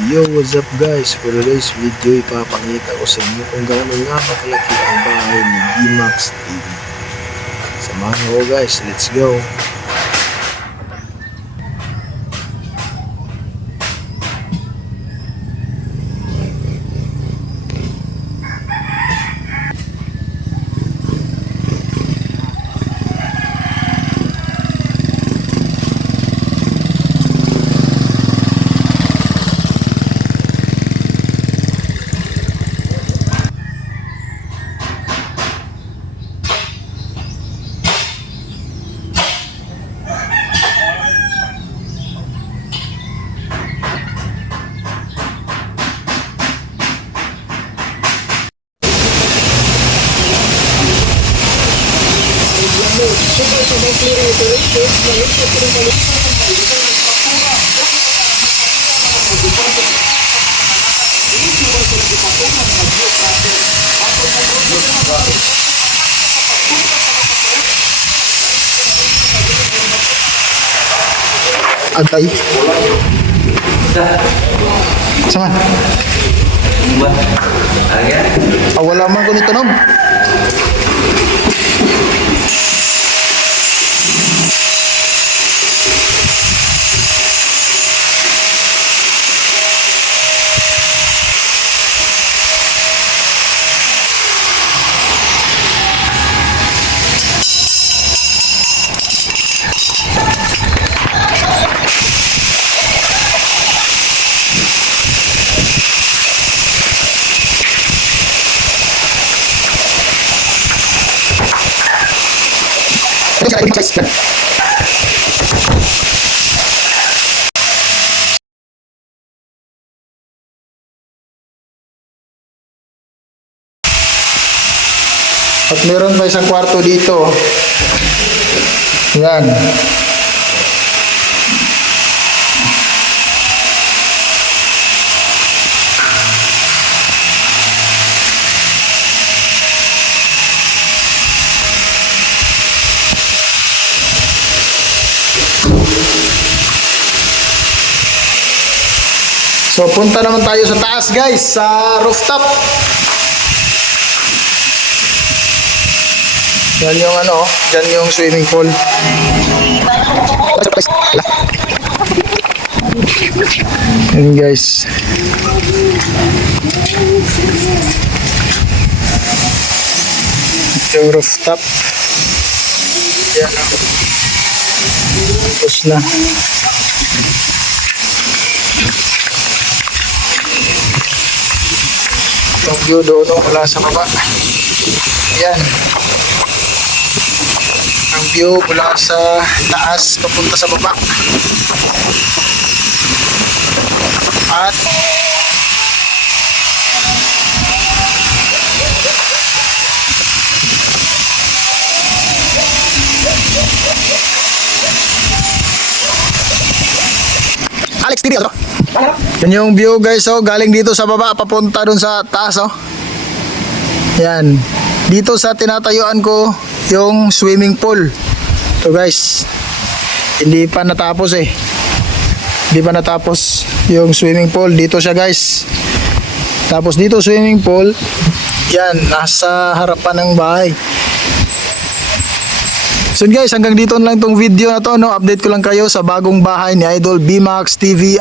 Yo, what's up guys? For today's video, ipapakita ko sa inyo kung gaano nga ba kalaki ang bahay ni Gimax TV. Samahan ko guys, let's go! Antay. Sama. Ah, wala man ko nito At meron pa isang kwarto dito. Yan. So punta naman tayo sa taas guys, sa rooftop. Yan yung ano, dyan yung swimming pool. Yan guys. Yung rooftop. Yan. Tapos na. Yung view doon wala sa baba. Yan. Ang view mula sa taas papunta sa baba. At Alex TV ano? Yan yung view guys oh, galing dito sa baba papunta dun sa taas oh. Yan. Dito sa tinatayuan ko yung swimming pool. To guys. Hindi pa natapos eh. Hindi pa natapos yung swimming pool. Dito siya guys. Tapos dito swimming pool. Yan. Nasa harapan ng bahay. So guys, hanggang dito na lang tong video na to. No? Update ko lang kayo sa bagong bahay ni Idol BMAX TV.